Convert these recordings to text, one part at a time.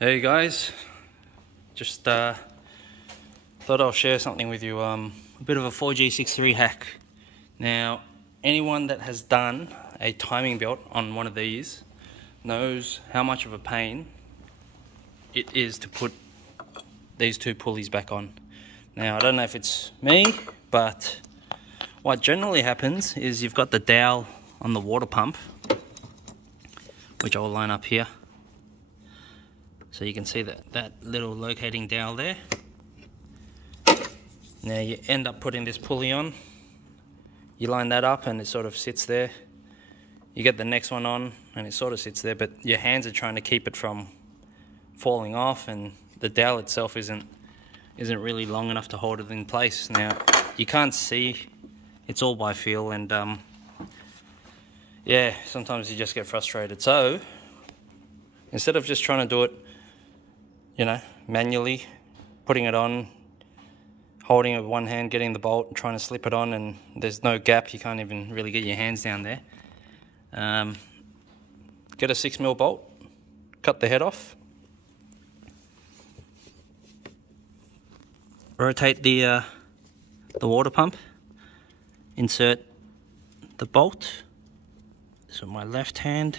Hey guys, just thought I'll share something with you, a bit of a 4G63 hack. Now, anyone that has done a timing belt on one of these knows how much of a pain it is to put these two pulleys back on. Now, I don't know if it's me, but what generally happens is you've got the dowel on the water pump, which I'll line up here. So you can see that little locating dowel there. Now you end up putting this pulley on. You line that up and it sort of sits there. You get the next one on and it sort of sits there, but your hands are trying to keep it from falling off, and the dowel itself isn't really long enough to hold it in place. Now you can't see, it's all by feel, and yeah, sometimes you just get frustrated. So instead of just trying to do it, you know, manually, putting it on, holding it with one hand, getting the bolt, trying to slip it on, and there's no gap, you can't even really get your hands down there. Get a 6mm bolt, cut the head off, rotate the water pump, insert the bolt. So my left hand.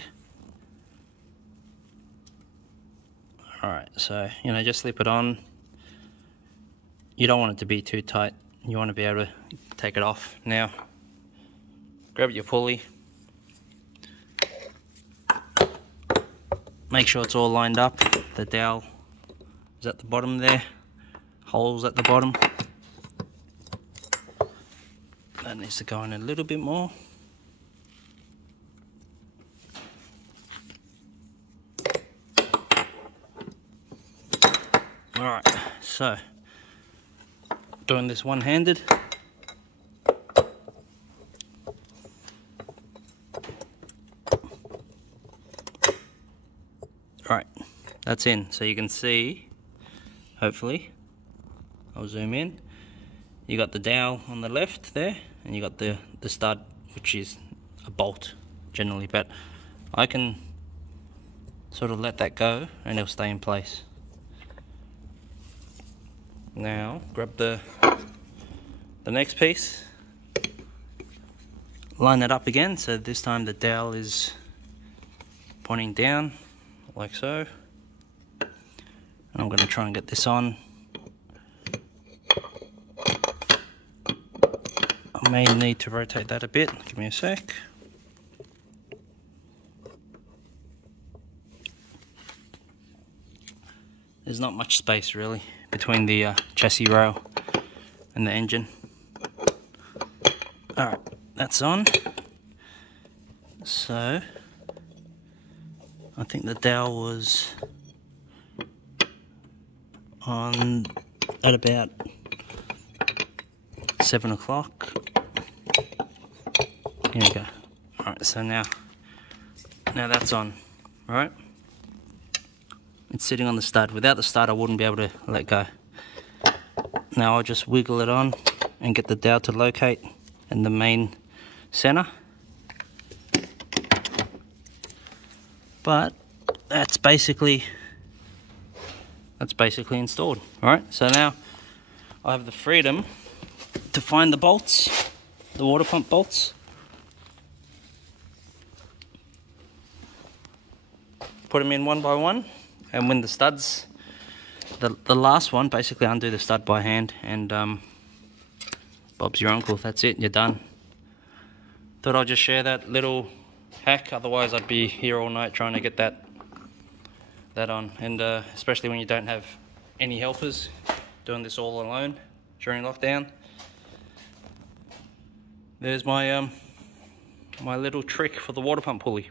Alright, so, you know, just slip it on. You don't want it to be too tight. You want to be able to take it off. Now, grab your pulley. Make sure it's all lined up. The dowel is at the bottom there. Holes at the bottom. That needs to go in a little bit more. Alright, so doing this one-handed. Alright, that's in. So you can see, hopefully, I'll zoom in. You got the dowel on the left there, and you got the stud, which is a bolt generally, but I can sort of let that go and it'll stay in place. Now grab the next piece, line that up again, so this time the dowel is pointing down like so, and I'm going to try and get this on. I may need to rotate that a bit, give me a sec. There's not much space really between the chassis rail and the engine. Alright, that's on. So I think the dowel was on at about 7 o'clock. Here we go. Alright, so now that's on, right? It's sitting on the stud. Without the stud I wouldn't be able to let go. Now I'll just wiggle it on and get the dowel to locate in the main center. But that's basically installed. Alright, so now I have the freedom to find the bolts, the water pump bolts. Put them in one by one. And when the studs, the last one, basically undo the stud by hand, and Bob's your uncle. That's it, you're done. Thought I'd just share that little hack, otherwise I'd be here all night trying to get that on. And especially when you don't have any helpers, doing this all alone during lockdown. There's my my little trick for the water pump pulley.